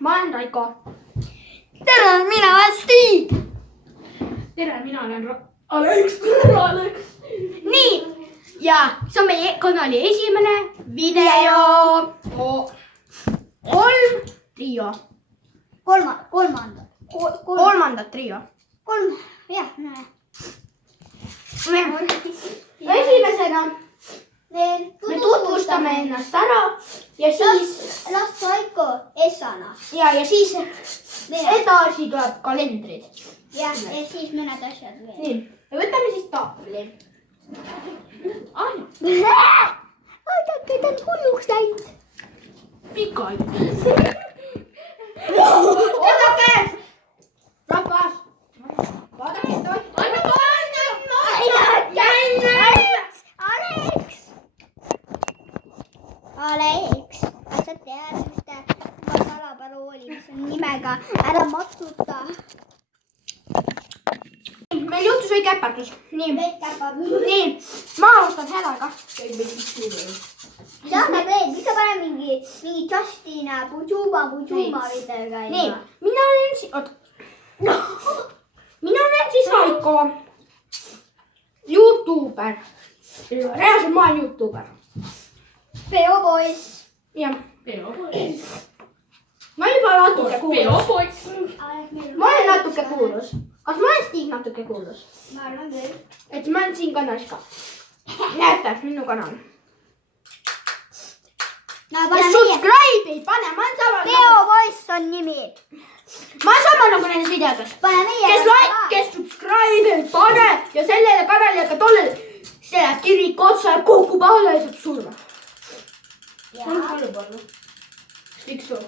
ma olen Raiko. tere, mina olen Stig. Tere, mina olen Alex. Nii, ja see on meie kanali esimene video. Kolm trio. Kolmandat trio. Jah, Esimesena me tutvustame ennast ära ja siis las Raiko Essana. ja siis edasi tuleb kalendrid. Ja siis mõned asjad veel. Nii, me võtame siis tahvli. Oodake, ta on hulluks läinud. Pikali. Oodake! Rahvas! Vaadake, et Alex, kas sa tead, mis ta salaparooli, mis on nimega ära matsuta? meil juhtus väike äpardus. Nii, ma alustan häälega. Saame veel, miks sa pane mingi Justina Bujuma videoga? Nii, mina olen siis Raiko. YouTuber. Reaalselt ma olen YouTuber. Peopoiss. Jah. Ma juba natuke kuulus. Ma olen natuke kuulus. Kas ma olen Stig natuke kuulus? Ma arvan küll. Et ma olen siin kanalis ka. Näete, minu kanal. Kes subscribe ei pane, ma olen sama. Peopoiss on nimi. Ma olen sama nagu nendes videodes. Pane meie. Kes like, kes subscribe ei pane ja sellele kanalile ka tollele. See läheb kirik otsa ja kukub alla ja saab surma. On halb olla. Stig suu.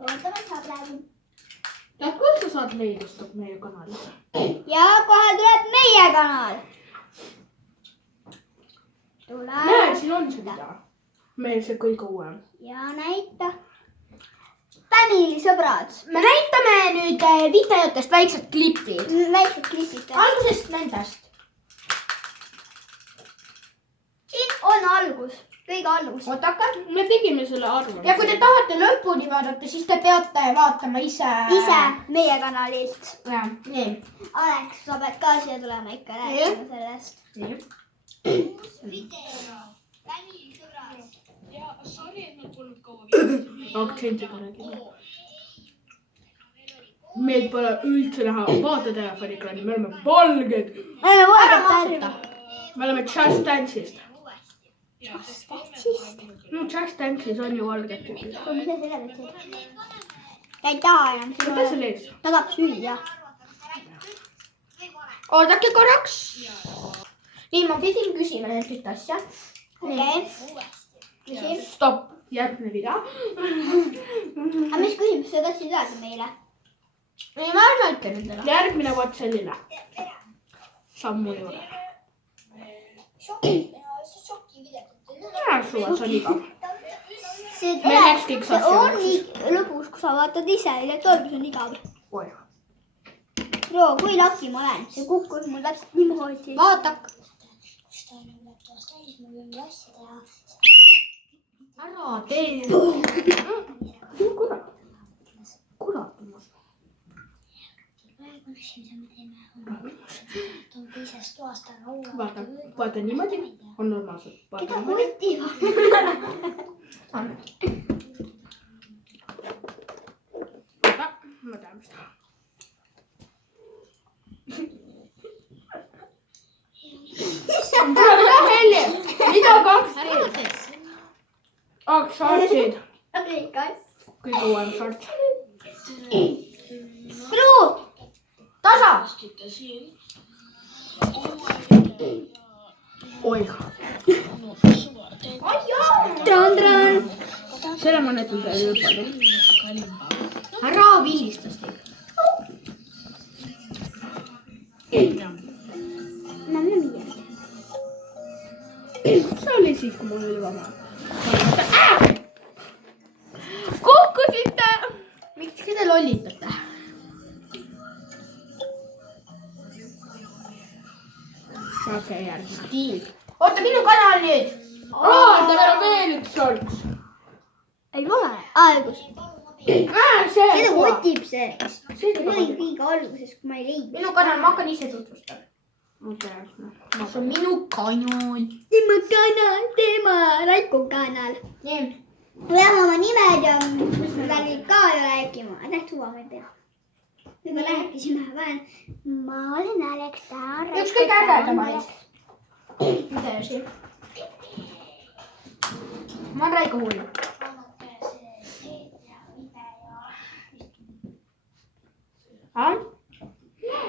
Ootame, saab praegu. Tead, kus sa saad leidustab meie kanalis? Ja kohe tuleb meie kanal. Näed, siin on see video. Meil see kõige uuem. Ja näita. Family sõbrad. Me näitame nüüd videotest väiksed klipid. Väiksed klipid. Algusest nendest. Siin on algus. Kõige algus. Ootake. Me tegime selle arvamuse. Ja kui te tahate lõpuni vaadata, siis te peate vaatama ise meie kanalilt. Ja, nii. Alex, sa pead ka siia tulema ikka rääkima sellest. Nii. Family sõbrad. Ja sorry, et nad polnud kaua viinud. Aktsentiga räägime. Meid pole üldse näha. Vaata telefonikraani, me oleme valged. Ära maasuta. Me oleme Just Dance'ist. Just. No Just Dance'is on ju valged tüübid. Mis sa selle mõtlesid? Ta ei taha enam Võta selle ees. Ta tahab süüa. Oodake korraks. Nii, ma pidin küsima neilt üht asja. Okei. Stopp. Järgmine video. Aga mis küsimus sa tahtsid öelda meile? Ei, ma arvan, ütlen nendele. Järgmine vot selline. Sammu juurde. Suva, see on igav. See läks kõik see asja on nii lõbus, kui sa vaatad ise, nii et olgu see on igav. Oi. Bro, kui laki ma olen, see kukkus mul täpselt niimoodi. Vaatak. Ära tee. Kurat. Kurat. Vaata niimoodi on normaalselt. Keda võtib? Vaata, ma tean, mis ta. Tule helli. Mida kaks teed? Shortsid. Kõige uuem short. Kruu! Tasa. Oi. Tran. Selle ma näitan teile palju. Ära vildistas teid. See oli siis, kui mul oli vaba. Kukkusite. Miks te lollitate? Okei, järgmine. Stiil. Oota, minu kanal nüüd. Tal on veel üks shorts. ei ole. Algus. Seda see. kotib see. See oli kõige alguses, kui ma ei leidnud. Minu kanal, ma hakkan ise tutvustama. See on minu kanal. Tema kanal, Raiko kanal. Nii. Me peame oma nimed ja värgid ka rääkima. Täht suva me ei pea. Juba rääkisime vaen. Ma olen Aleksaar. Üks kõige ägedamaid. Videosi. Ma olen Raiko Hullu.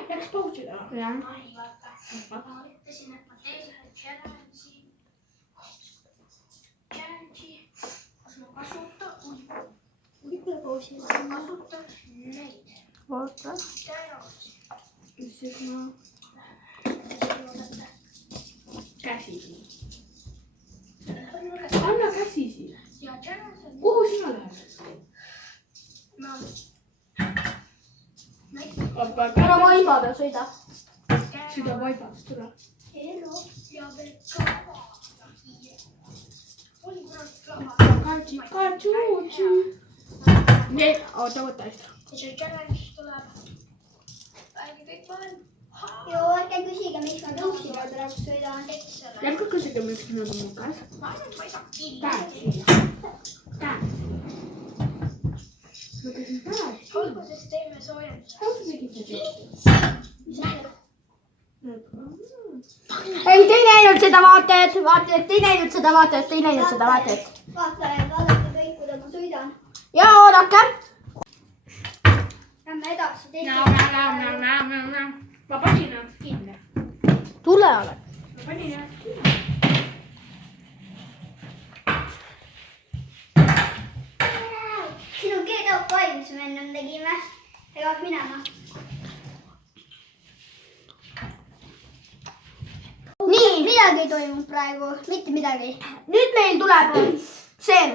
Läks pausi teha. Jah. Ma ütlesin, et ma teen ühe challenge'i, kus ma kasutan neid Vaata. terosid. Käsi siin. Anna käsi siin. Ja challenge on Kuhu sina lähed? Ära vaiba peal sõida. Seda vaibast tule. elu ja veel kava. Oli kurat kava. Katsu. Nii, oota, võta eest. Ja see challenge tuleb. Äkki kõik vahel. Joo, ärge küsige, miks ma tõuksi peal praegu sõidan. Jätka küsige, miks minul on mu käes. Ma arvan, et ma ei saa kinni. Käed siia. Käed. Ma küsin käed. Alguses teeme soojenduse. Kuidas sa tegid seda? Ei, te ei näinud seda vaatajat. Te ei näinud seda vaatajat. Vaadake kõik, kuidas ma sõidan. Ja oodake. Lähme edasi. Ma panin ennast kinni. Tule ole. Ma panin ennast kinni. Sinu keedab valmis me enne tegime. Ega minema. Nii, Midagi ei toimu praegu. Mitte midagi. nüüd meil tuleb see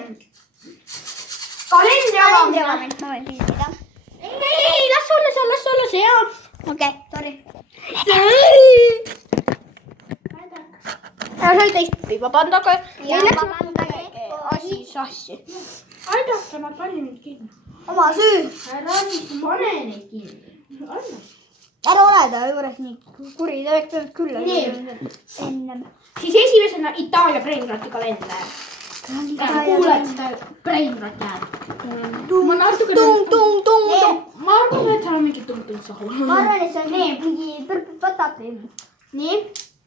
kalendri avamine. Ma võin pildida. Ei, las olla see hea. Okei, sorry. Ja see oli teistpidi, vabandage. Ja vabandage. Asi sassi. Aidake, ma panin nüüd kinni. Oma süü. Ära nüüd pane neid kinni. Anna. Ära ole ta juures nii kuri. Ta oleks tulnud külla. Nii. Ennem. Siis esimesena Itaalia Brainroti kalender. Kuuled seda Brainroti häält. Ma natuke... Tung. Ma arvan, et seal on mingi tung-tung sahu. Ma arvan, et see on mingi põrpõt-põtapim. Nii,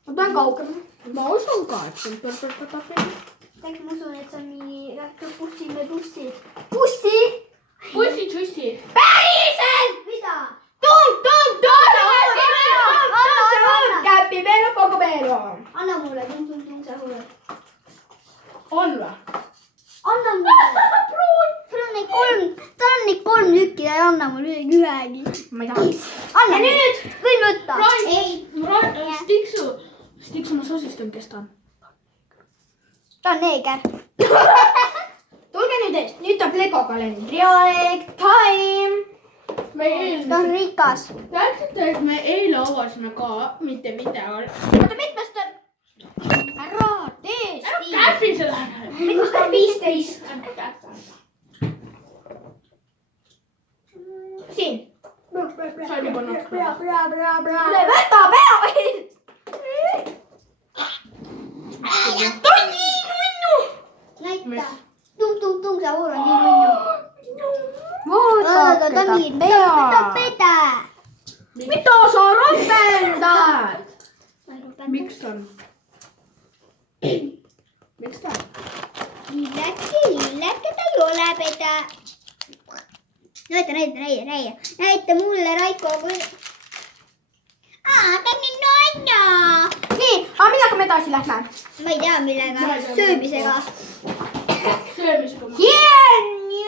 ma tulen kaugemale. Ma usun ka, et see on põrpõrpõtapim. Ma usun, et see on mingi bussi. Bussi. Bussi-tšussi. Päriselt! Mida? Tung. Käpimelo, kogomelo. Anna mulle tung sa hulle. On või? Anna mulle. Sul on neid kolm tükki ja ei anna mulle ühegi. Ma ei taha. Anna nüüd. Võin võtta. Ei. Stiksu ma sosistan, kes ta on. Ta on neeger. Tulge nüüd eest. Nüüd tuleb Lego kalendri aeg. Time. Ta on rikas. Teadsite, et me eile avasime ka mitte video. Oota, mitmest on? Ära tee. Ära käpi seda. Mitmest on 15? Siin. Sain juba natuke. Tule võta pea või? Ta on nii nunnu. Näita. Tung sa hulle on nii nunnu. Vaata ta nii peda. Mida sa ropendad? Miks ta on? Miks ta on? Lilleke ta ei ole peda. Näita mulle, Raiko. Ta on nii nunnu. Nii, aga millega me edasi lähme? Ma ei tea millega. Söömisega. Söömisega.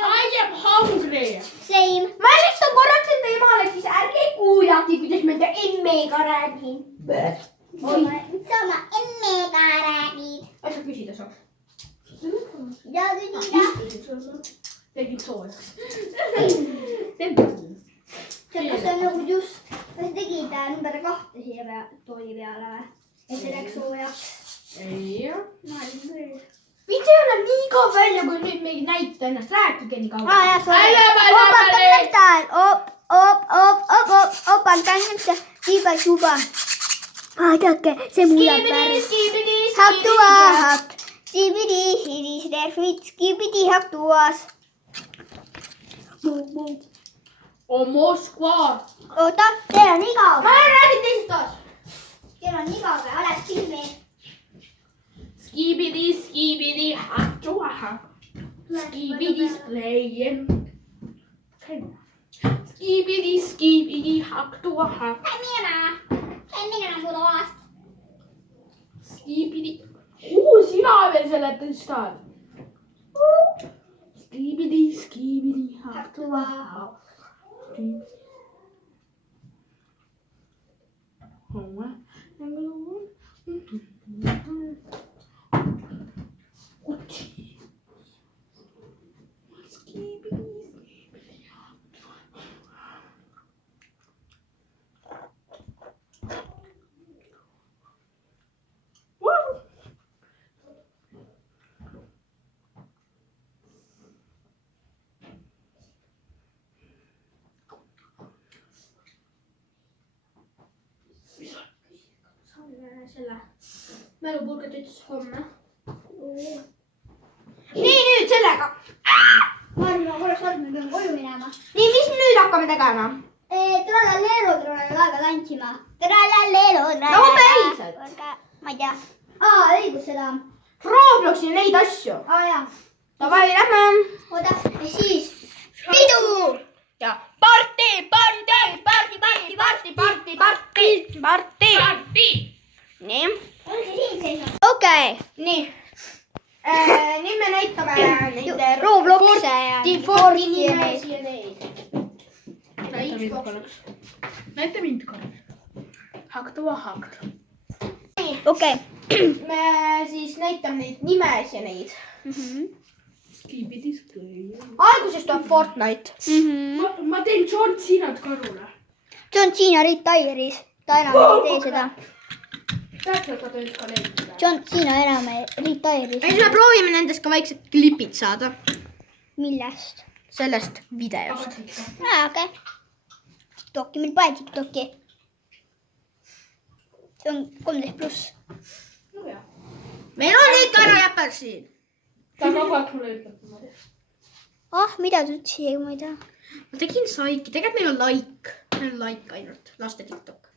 I am hungry. Same. Ma lihtsalt korraks enda emale, siis ärge kuulake, kuidas ma enda emmega räägin. Mida ma emmega räägin? Asja küsida saab. Ja küsida. Tegid soojaks. Kas on nagu just, kas tegid number 2 siia tooli peale või? Et see läks soojaks. Ei. Mitte ei ole nii ka välja, kui nüüd meid näita ennast, rääkige nii kaua. jah, sorry. Juba. Vaadake, see mullab värv. Hab tuahab. Skibidi, hiris, refit, skibidi, hab tuas. O Moskva. Oota, teil on igav. Ma räägin teisest toas. Teil on igav, oled filmi. Skibidi, haktuaha. Skibidi's playing. Skibidi, haktuaha. Sain minna su toast. Skibidi. Kuhu sina veel selle tõstad? Skibidi, haktuaha. Selle mälupulgat ütles homme. Nii, nüüd sellega. Ma arvan, ma korraks arvan, me peame koju minema. Nii, mis nüüd hakkame tegema? Trallaleero tuleb aega tantsima. Trallaleero. No päriselt. Ma ei tea. Õigus seda. Robloxi neid asju. Jaa. Davai, lähme. Oota, ja siis pidu. Ja parti. Nii. Okei. Nii. Nüüd me näitame neid Robloxe ja Forti nimesi ja neid. Näita mind korraks. Haktuaha. Okei. Me siis näitame neid nimesi ja neid. Skibidi's playing. Alguses tuleb Fortnite. Ma teen John Cenat karule. John Cena retairis. Ta enam ei tee seda. Täpselt, ta teeb ka neid. John Cena enam ei retairis. ja siis me proovime nendest ka väiksed klipid saada. Millest? Sellest videost. Okei. TikToki, meil pole TikToki. See on 13+. No jah. Meil on ikka ära jäpel siin. Ta kogu aeg mulle ütleb niimoodi. Mida ta ütles, ma ei tea. Ma tegin saiki, tegelikult meil on like. Meil on like ainult, laste TikTok.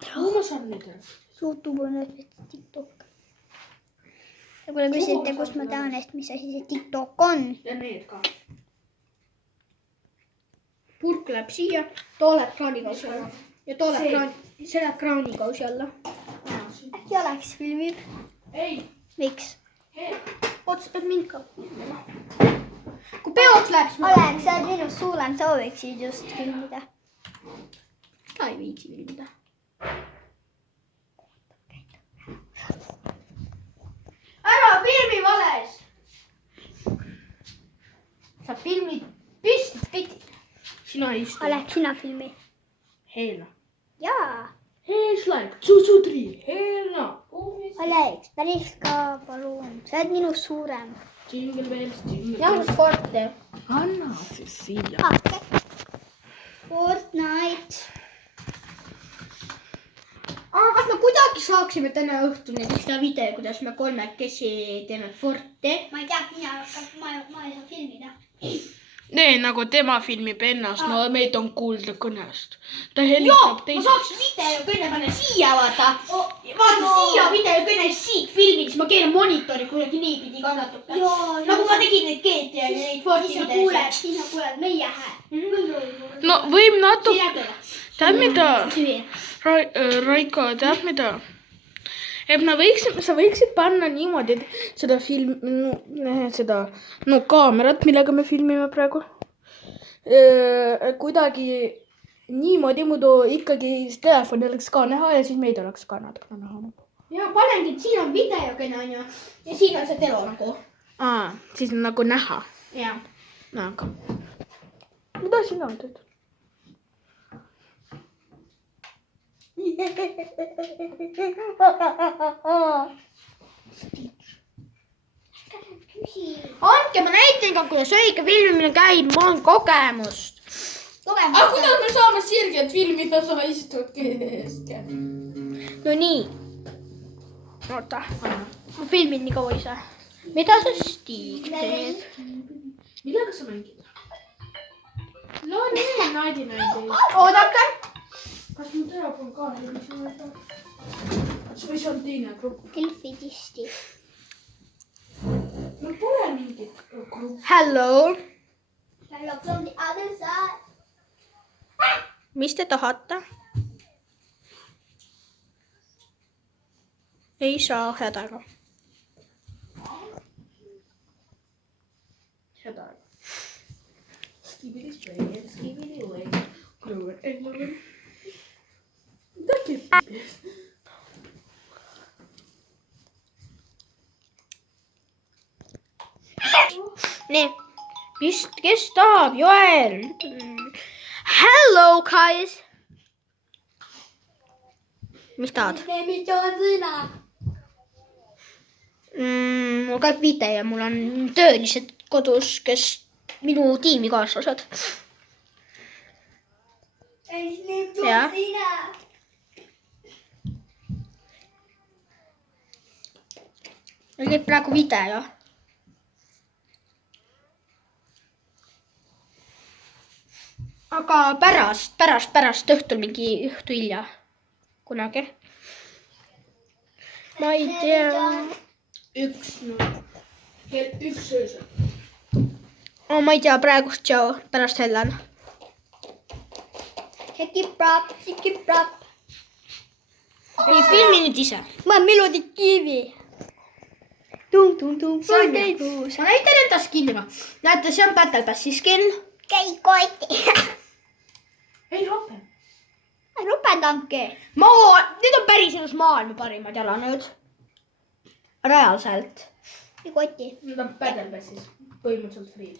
Kuhu ma saan nüüd? YouTube on nüüd TikTok. Võib-olla küsite, kust ma tean, et mis asi see TikTok on. Ja need ka. Purk läheb siia, too läheb kraanikausi alla. Ja too läheb see läheb kraanikausi alla. Äkki oleks filmib? Ei. Miks? Oota, sa pead mind ka filmima. Kui peoks läheb, siis Oleks, sa oled minust suurem, sa võiksid just filmida. ka ei viitsi filmida. Ära filmi vales! Sa filmid püsti. Sina istu. Oleks, sina filmi. Heena. Jaa. Hees like 2, 3. Heena. Oleks, päris ka, palun. Sa oled minust suurem. Jingle bells, jingle Ja bells. on sporti. Anna siis siia. Fortnite. Aga kas me kuidagi saaksime täna õhtul näiteks teha video, kuidas me kolmekesi teeme forte? Ma ei tea, ma ei saa filmida. Nee, nagu tema filmib ennast, no meid on kuulda kõnest. Ta Joo, helistab ma teiseks. saaks videokõne panna siia, vaata. Vaata siia videokõne, siit filmiks, ma keeran monitori kuidagi niipidi ka natuke. Nagu ma tegin neid GTA ja neid forti videosid. Siis sa kuuled meie hääl. No võib natuke, Siia tead mida, tühi. Raiko, tead mida? Et sa võiksid panna niimoodi seda kaamerat, millega me filmime praegu. Kuidagi niimoodi muidu ikkagi telefoni oleks ka näha ja siis meid oleks ka natuke näha. Ja panengi, et siin on videokõne on ju. Ja siin on see telo nagu. Siis on nagu näha. Jah. Aga mida sina teed? andke, ma näitan ka, kuidas õige filmimine käib, mul on kogemust. aga kuidas me saame sirget filmida, sa istud keskel? No nii. oota, ma filmin nii kaua ise. Mida see Stig teeb? millega sa mängid? no nii, naidi. Oodake. kas mu telefon ka heliseb? või see on teine grupp? Delfidisti. no pole mingit gruppi. Hello. Hello from the other side. Mis te tahate? Ei saa hädaga. Seda. Skibidi spray, skibidi away. Grover England. Nii. Kes tahab? Joel. Hello, guys. Mis tahad? Mis on sõna? Mul käib vite ja mul on töölised kodus, kes minu tiimikaaslased. Mis Jah. on sõna? Meil käib praegu video. Aga pärast õhtul mingi õhtu hilja. Kunagi. Ma ei tea. kell 1 öösel. Ma ei tea, praegust tšau, pärast hellan. Heki-prap. Ei filmi nüüd ise. Ma olen Melody Kivi. Tung-tung-tung. Ma näitan enda skin'iga. Näete, see on Battle Passi skin. Käi koeti. ei rope. Rupendanke. Need on päriselus maailma parimad jalanõud. Reaalselt. Ja koti. Need on Battle Passis. Põhimõtteliselt friid.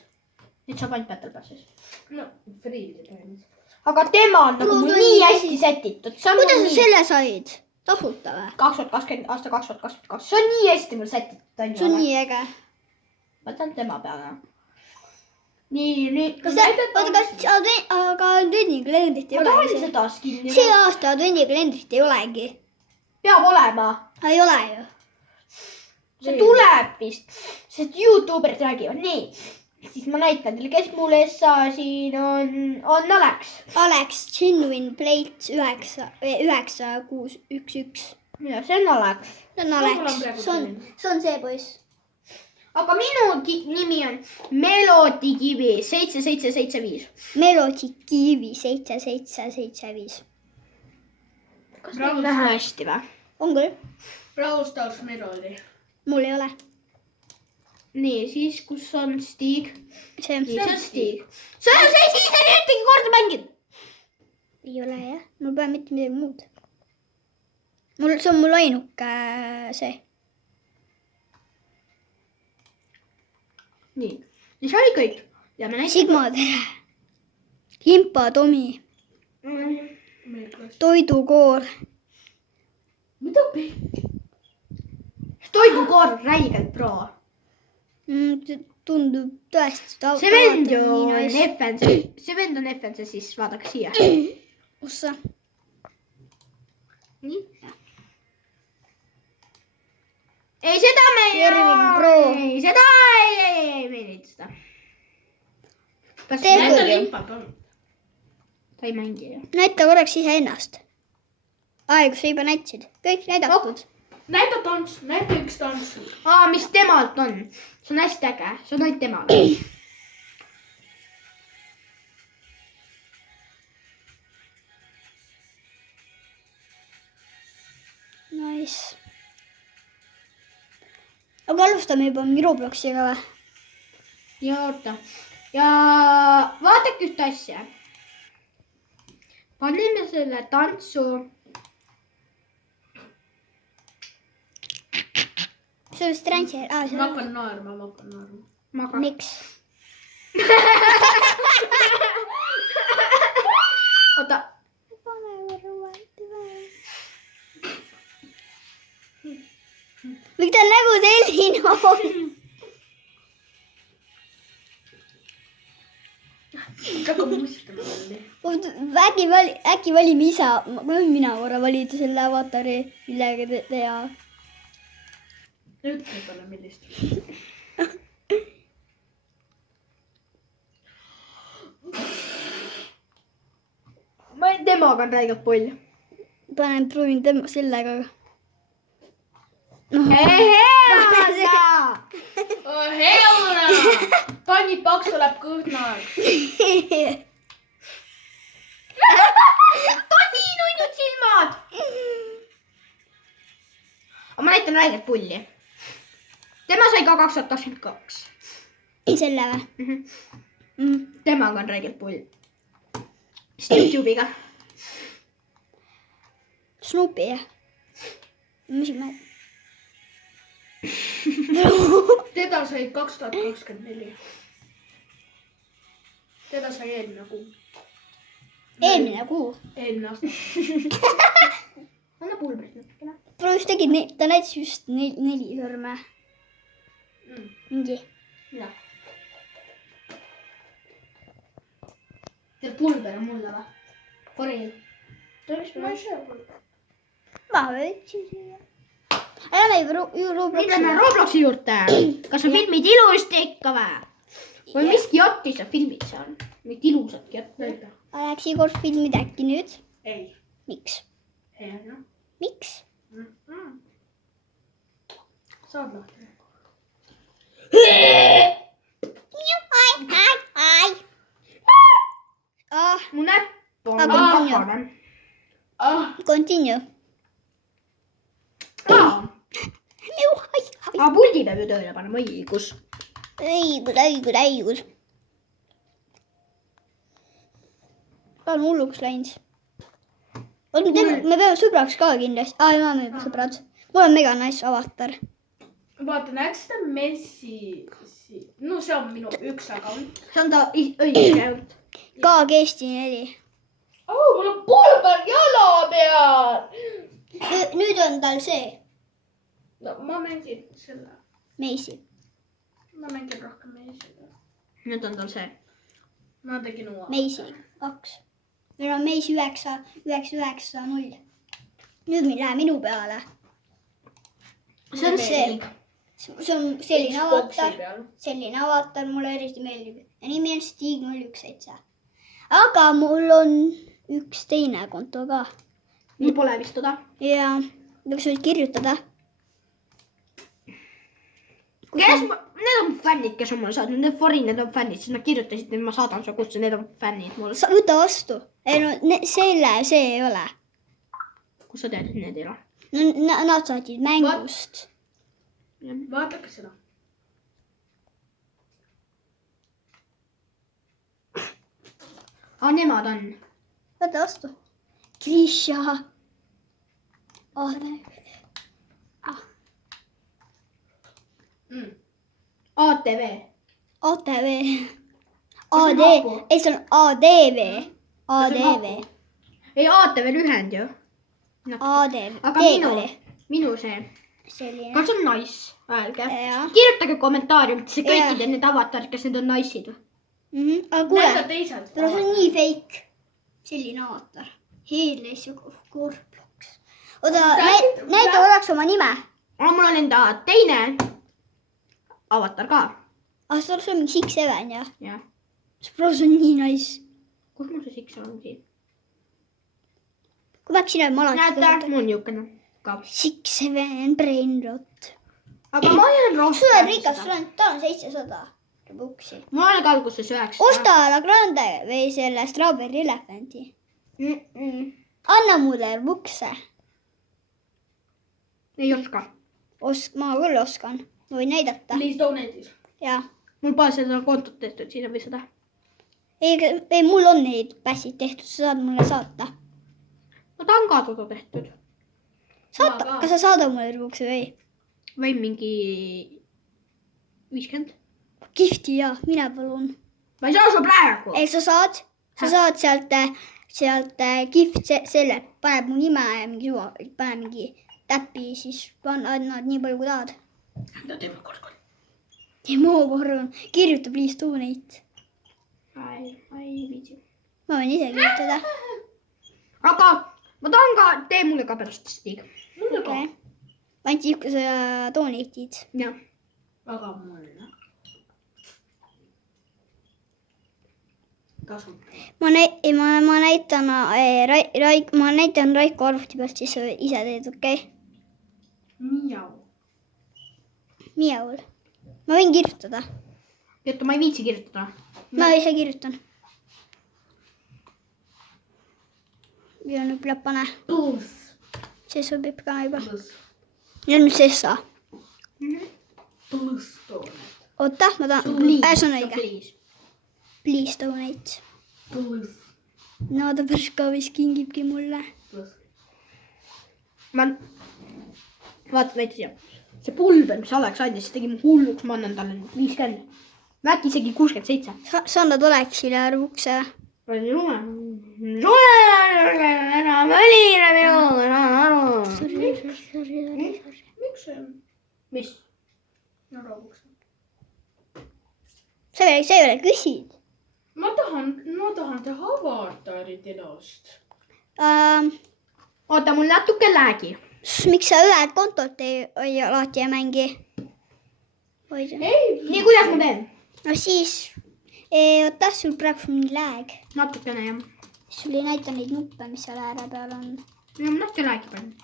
Nüüd saab ainult Battle Passis. no friid ei põhimõtteliselt. Aga tema on nagu mul nii hästi sätitud. Kuidas sa selle said? Tasuta või? 2020, aasta 2022. See on nii hästi mul sätitud. See on nii äge. Võtan tema peale. Nii. Aga advendikalendrit ei Ma tahan olegi. seda skin'i. See aasta advendikalendrit ei olegi. Peab olema. Ei ole ju. See tuleb vist. Sest YouTuberid räägivad. Nii. Siis ma näitan teile, kes mul SA siin on Alex. Alex Genuine Plate 9611. Ja see on Alex. See on Alex. See on see poiss. Aga minu nimi on Melody Kivi 7775. Melody Kivi 7775. Kas on näha hästi või? On küll. Brawl Stars Melody. Mul ei ole. Nii, siis kus on Stig? See See on Stig. See on see, siis on ühtegi korda mängid. ei ole jah. Mul pole mitte midagi muud. See on mul ainuke see. Nii, ja see oli kõik. Ja me näitame. Sigma tere. Himpa Tomi. Toidukoor. mida pekki? Toidukoor on räigelt pro. Tundub tõesti. See vend ju on FNC. See vend on FNC, siis vaadake siia. Kus sa? Nii. Ei, seda me ei Ervin Pro. Ei, seda ei, me ei näita seda. Kas Tee Näita küll. limpa, palun. ta ei mängi ju? Näita korraks iseennast. Aegu sa juba näitasid. Kõik näidatud. näita tants, näita üks tants. Mis temalt on? See on hästi äge. See on ainult temal. Nice. Aga alustame juba mingi Robloxiga või? Ja oota. Ja vaadake ühte asja. Paneme selle tantsu. See on Stranger. ma hakkan naerma. Miks? Oota. Miks ta nägu selline on? hakkab mustama veel. äkki valime ise, mina korra valida selle avatari, millega teha. Ütle talle millist. Temaga on räigelt pull. Proovin tema sellega. Heuna! Tanni paks tuleb kõhnal. Tanni nunnud silmad! Aga ma näitan räigelt pulli. Tema sai ka 2022. Selle või? Temaga on räigelt pull. Youtube'iga. Snoopy, jah? Mis ma... Teda sai 2024. Teda sai eelmine kuu. Eelmine kuu. Eelmine aasta. Anna pulbrit natukene. Just tegid, ta näitas just 4 sõrme. Mingi. Mida? Teil pulber on mulle või? Koril. Ma ei söö pulber. Ma võtsin siia. Lähme ju Robloxi. Lähme Robloxi juurde. Kas sa filmid ilusti ikka või? Või miski jotti sa filmid seal? Mingit ilusatki jotti. Läks kord filmid äkki nüüd? Ei. Miks? Ei, jah. Miks? Saad lahti. Ai. Mu näpp on Aga kahvane. Continue. Aga puldi peab ju tööle panema, õigus. Õigus. Ta on hulluks läinud. Me peame sõbraks ka kindlasti. Me oleme juba sõbrad. Mul on mega nice avatar. Vaata, näed seda Messi. No see on minu üks account. See on ta õige account. Kaag Eesti 4. Mul on pulber jala peal. Nüüd on tal see. No ma mängin selle. Meisi. Ma mängin rohkem Meisiga. Nüüd on tal see. Ma tegin uue. Meisi 2. Meil on Meisi 990. Nüüd me läheme minu peale. See on see. See on selline avatar, mulle eriti meeldib. Ja nimi on Stig 017. Aga mul on üks teine konto ka. Mul pole vist toda. Ja kas võid kirjutada? Need on fännid, kes on mulle saadnud. Need forin, need on fännid. Siis nad kirjutasid, et ma saadan su kutse. Need on fännid mulle. Võta vastu. Ei no see ei ole. Kus sa tead, et need ei ole? No, nad saatsid mängust. Vaadake seda. Nemad on. Võta vastu. Grisha. ATV. ATV. AD. Ei, see on ADV. ADV. Ei, ATV lühend ju. ADV. Aga minu see. Selline. Kas on nice? Öelge. Jaa. Kirjutage kommentaariumitesse kõikide need avatarid, kas need on nice'id või? Aga kuule, teised. see on nii fake. Selline avatar. Heerles ja Korploks. Oota, näita korraks oma nime. Mul on enda teine avatar ka. See on mingi 6-7, jah? Jah. See pros on nii nice. Kus mul see siks on siin? Kui peaks sinna alati näete, mul on niisugune ka. 6-7 brainrot. Aga ma olen rohkem. Sul on rikas, ta on 700 buksi. Mul oli ka alguses 900. Osta La Grande või selle Strawberry Elephanti. Anna mulle bukse. Ei oska. Ma küll oskan. Ma võin näidata. Please donate'is. Jaa. Mul pole seda kontot tehtud siin või seda. Ei, mul on neid passid tehtud, sa saad mulle saata. No ta on ka toda tehtud. Saata, kas sa saadad mulle bukse või? Või mingi 50. Kihvti ja, mine palun. Ma ei saa su praegu. Ei, sa saad sealt kihvt selle, paneb mu nime ja mingi suva, paneb mingi täppi, siis annad nii palju kui tahad. No teeme kord. Teemo korran, kirjuta please donate. ma ei viitsi. ma võin ise kirjutada. Aga ma tahan ka, tee mulle ka pärast Stig. Mulle ka. okei . ainult siis , kui sa donate'id . Jah. Aga mulle. Tasuta. ma näitan ma näitan Raiko arvuti pealt , siis sa ise teed , okei ? Miau. Miaul . ma võin kirjutada . Oota, ma ei viitsi kirjutada. ma ise kirjutan . ja nüüd peab pane . Plus. see sobib ka juba . Plus. ja nüüd sessa . Plus tooned. oota , ma tahan , see on õige . Please donate . Plus. no ta päris ka vist kingibki mulle . Plus. Vaata näiteks jah. See pulber, mis Alex andis, see tegi mu hulluks, ma annan talle 50. Äkki isegi 67. sa annad Alexile arvukse . Miks see on? Mis? Naravukse. sa ei ole küsid . Ma tahan teha avatarid elost. Oota, mul natuke läägi. miks sa ühelt kontolt ei alati ei mängi ? Nii, kuidas ma teen? no siis , oota , sul praegu mingi lääg . Natukene jah. sul ei näita neid nuppe , mis seal ääre peal on . No, natuke läägi panen.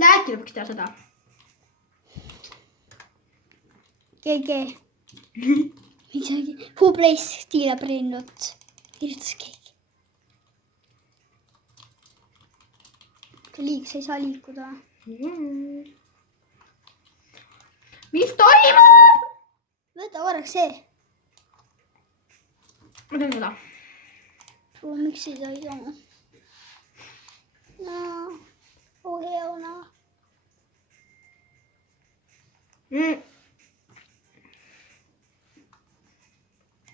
Läägi võiks teha seda. GG . Who plays Stila Brennut ? kirjutas keegi . sa ei saa liikuda . Mis toimub? võta korraks see . Ma teen seda. miks ei tohi sama ? no , hea no .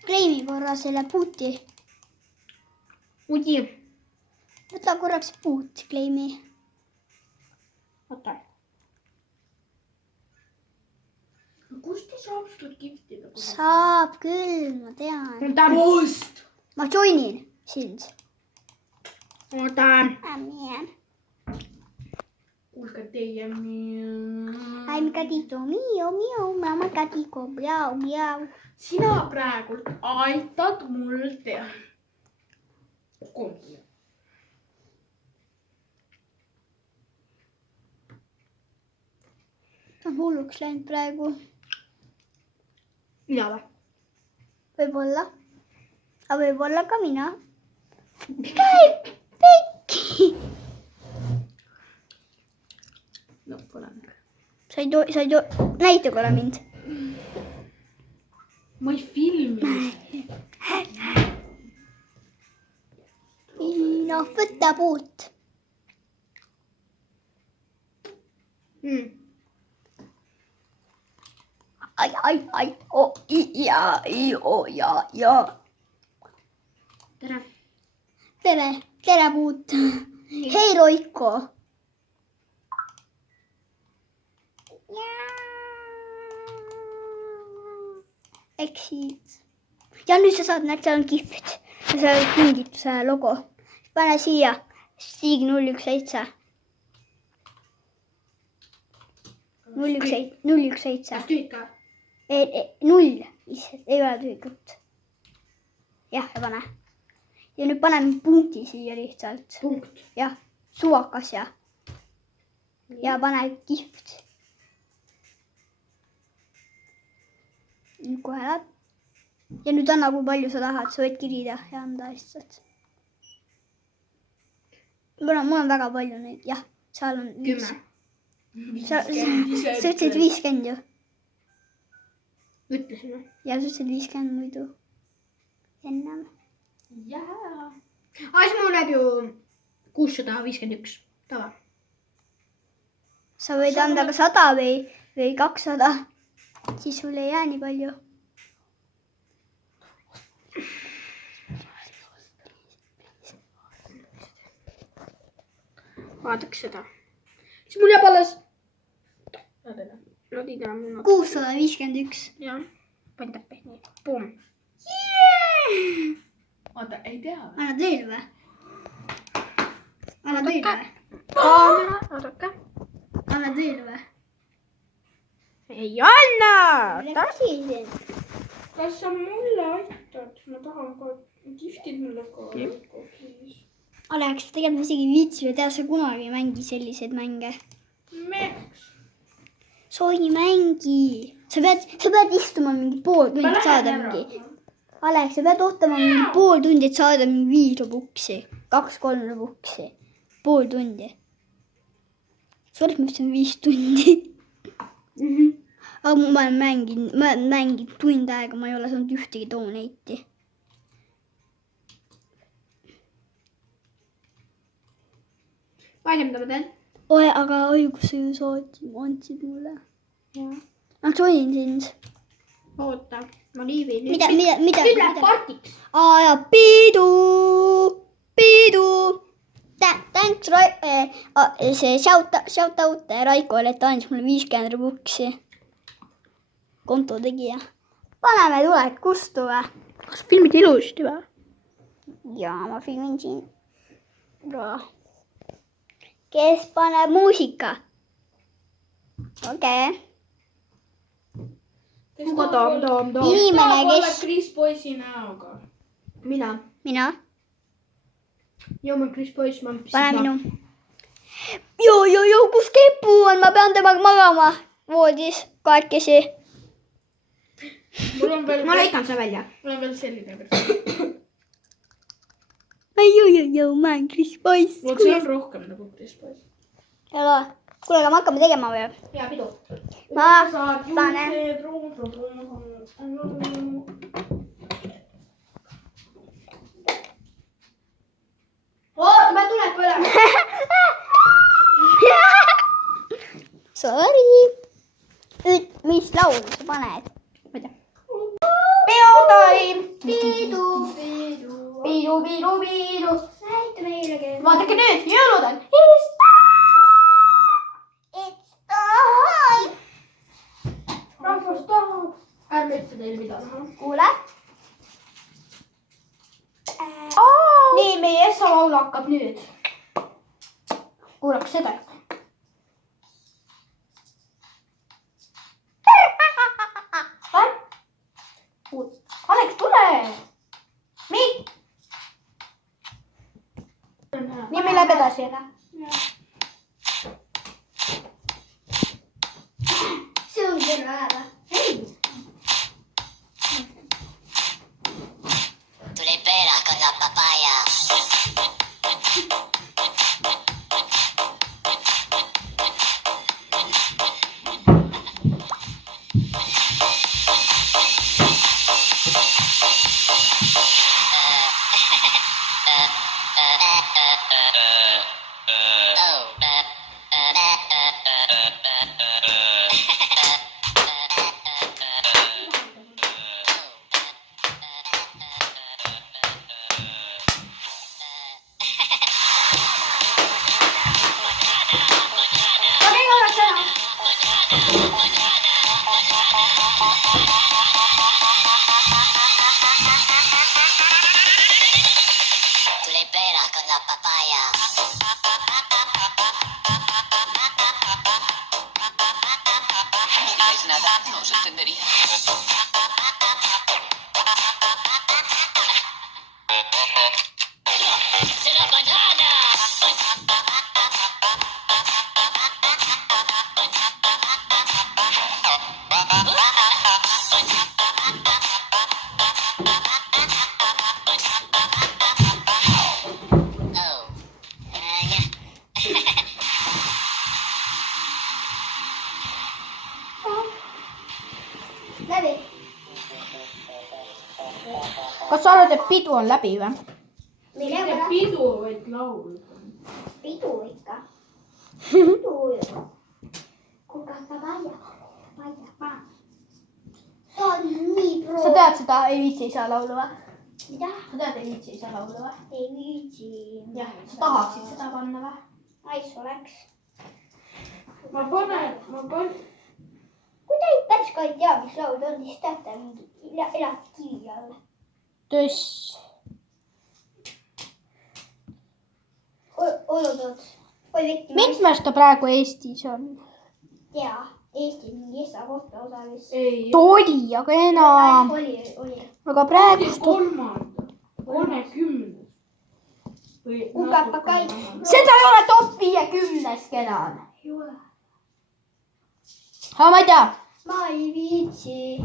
Kleimi korra selle puuti . Udi. võta korraks puut , Kleimi . Oota. Kust ta saab seda giftida? saab küll , ma tean . Kust? ma joinin sind . Oota. Kuulge teie mii... I'm Kadito , miu , mamma Kadiko , miau . Sina praegu aitad mul teha. Kumb? ta on hulluks läinud praegu . Mina või? võib-olla . aga võib-olla ka mina . käib pekki . Lõpp olen. sa ei too , näita korra mind . Ma ei filmi. noh , võta puut . ai , ja . Tere. tere puut . hei , Roiko . eksid . ja nüüd sa saad , näed , seal on gift . seal on kingituse logo . pane siia Stig 017 . 017 . Kas tühid ka? 0 , ei ole tühikut . jah , ja pane . ja nüüd paneme punkti siia lihtsalt . Punkt. jah , suvakas ja pane gift . nüüd kohe läheb . ja nüüd anna , kui palju sa tahad , sa võid kirida ja anda lihtsalt . mul on väga palju neid , jah , seal on . 10. sa ütlesid 50 ju . Ütlesin või? ja sa ütlesid 50 muidu . ennem . Jaa. Siis mul läheb ju 651. Tava. sa võid anda ka 100 või 200 . siis sul ei jää nii palju . Vaadaks seda. Siis mul jääb alles. Logid enam. 651 . Jah. Panin täppi. Nii. Pum. Yeah! oota , ei tea . annad veel või ? annad veel või ? kaamera , oodake . annad veel või ? ei anna . küsisin . kas sa mulle aitad ? ma tahan ka , giftid mulle ka . Alex , tegelikult ma isegi ei viitsi või teha , sa kunagi ei mängi selliseid mänge . miks ? sa ei mängi . sa pead istuma mingi pool tundi , et saada mingi . Alex , sa pead ootama mingi pool tundi , et saada mingi 5 robuksi , 2-3 robuksi . pool tundi . sorry , ma ütlesin 5 tundi . aga ma olen mänginud tund aega , ma ei ole saanud ühtegi donate'i . vaata , mida ma teen . oi , aga õigus , sa ju andsid mulle . ma joinin sind . oota , ma liivin . mida ? nüüd läheb partiks . aa jaa , pidu . Thanks , see shout out Raikole , et ta andis mulle 50 robuksi . konto tegija . paneme tuled kustu või ? kas filmid ilusti või ? jaa , ma filmin siin . kes paneb muusika ? okei . Inimene, kes- Chris Boysi näoga . mina . mina ? joo , ma Chris Boys , ma . pane minu . joo , kus Kepu on , ma pean temaga magama voodis kahekesi . mul on veel , ma lõikan selle välja . mul on veel selline versioon . joo , ma olen Chris Boys . vot see on rohkem nagu Chris Boy . kuule , aga me hakkame tegema või ? hea pidu . ma panen . oota , ma tulen põle . Sorry . mis laulu sa paned ? ma ei tea . peotaim . pidu . näita meile , kes . vaadake nüüd , jõulud on . It's time . rahvas tahab . ärme ütle teile , mida tahab . kuule . nii , meie Essa laul hakkab nüüd . kuulaks seda . Alex , tule . nii , meil läheb edasi , onju . see on terve hääl või ? Tu le peras con la papaya. Tu le peras con la papaya. No digáis nada, no os entendería. ¡Se la banana! läbi . kas sa arvad , et pidu on läbi või ? mitte pidu , vaid laul . pidu ikka . pidu ju . kuulge , papaya . ta on nii pro-. sa tead seda Ei viitsi ei saa laulu või ? mida ? sa tead Ei viitsi ei saa laulu või ? ei viitsi . jah , sa tahaksid seda panna või ? nice oleks . ma panen . kui te päris ka ei tea , mis laul ta on , siis teate mingi elab kivi all . tõss . oot. oi vekki. mitmes ta praegu Eestis on? tea, Eesti mingi Essa kohta osa vist. ei. ta oli, aga enam. oli. aga praegu. 30. Kukapakai. seda ei ole top 50 enam. ei ole. aga ma ei tea. ma ei viitsi.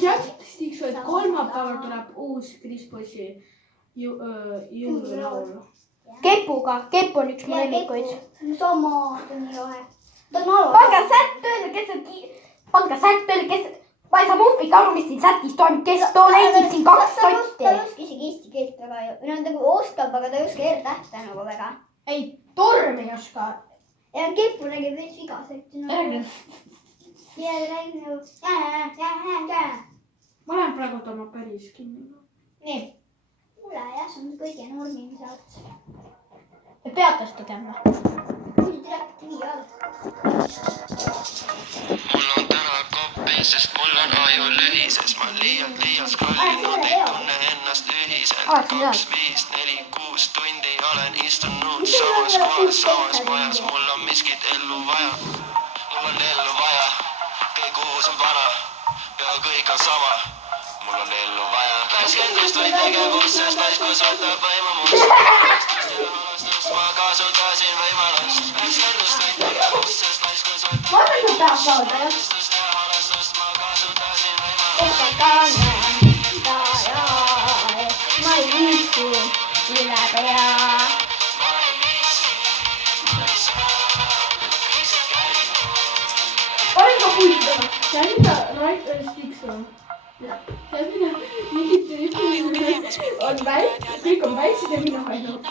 Teadstiks, et kolmapäeval tuleb uus Kris Bossi jõululaul. Kepuga, Kepp on üks mu lemmikuid. sama, ta on nii lahe. ta on halva. pange sätt tööle, kes ma ei saa muhvika aru, mis siin sätis toimub, kes doneerib siin 2 sotti. ta ei oska isegi eesti keelt väga ju. no ta oskab, aga ta ei oska R-tähte nagu väga. ei, Torm ei oska. ja Kepu räägib veits vigaselt. räägib. ja ta räägib nagu. ma lähen praegu oma päris kinni. nii. kuule jah, see on kõige normim sealt. me peatas ta teame. muidu te räägite nii all. mul on täna kopis, sest mul on aju lühises. ma liialt skrollinud, ei tunne ennast ühiselt. 2, 5, 4, 6 tundi olen istunud samas kohas, samas majas. mul on miskit ellu vaja. mul on ellu vaja. kõik uus on vana. pea kõik on sama. mul on ellu vaja. värskendust või tegevust, sest laiskus võtab võimamust. ma kasutasin võimalust. värskendust või tegevust, sest laiskus võtab võimamust. ma kasutasin võimalust. ma ei viitsi üle pea. olen ka puidega. Tead mida Stiks on? Tead mida? Mingid on kõik on väiksed ja mina ainult.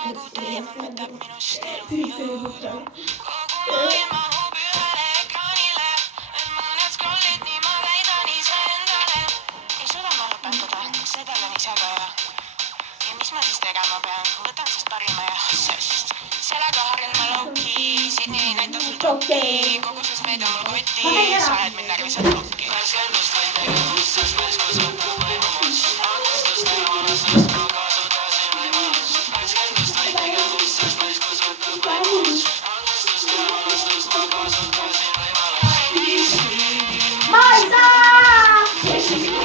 Mis ma siis tegema pean? Võtan sest parima ja sest sellega harjun ma low-key. Sydney näitab sul toki. Koguses meedia mul kotti. Sa ajad mind närviselt lokki. Värskendust või tegevust, sest laiskus võtab võimamust. Arvestust ja arvestust ma kasutasin võimalust. Värskendust või tegevust, sest laiskus võtab võimamust. Arvestust ja arvestust ma kasutasin võimalust. ma ei saa.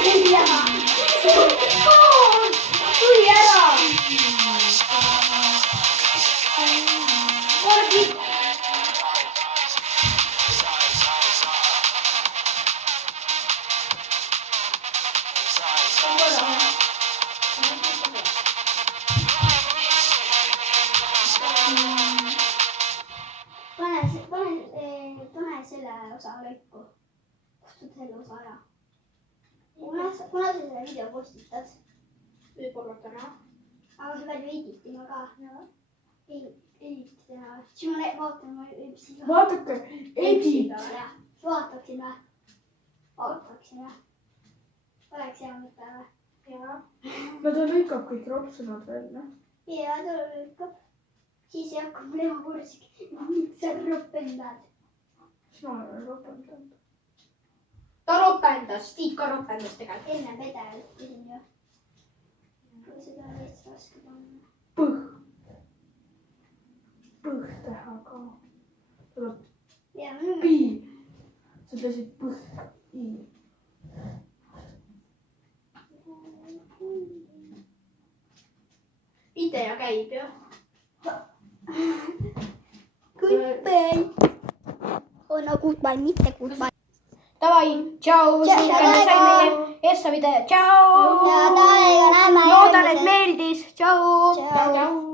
tuli ära. pane selle osa lõiku. kustuta selle osa ära. kuna sa selle video postitad? võib-olla täna. aga sa pead ju editima ka. editima. siis ma vaatan, ma siin. Vaadake, edit. vaataksin või? oleks hea mõte või? jaa. No ta lõikab kõik ropsunad välja. ja ta lõikab. siis ei hakka mul emakordsik. sa ropendad. Sina olen ropendanud. ta ropendas, Tiit ka ropendas tegelikult. enne pedel ütlesin ju. aga seda on veits raske panna. Põh teha ka. Tuleb ja ma pi. Sa ütlesid põh. I. idea käib ju. Goodbye. on no goodbye, mitte goodbye. Davai, tšau, siin sai meie Essa video, tšau. ja täiega näeme. loodan, et meeldis, tšau. Tšau.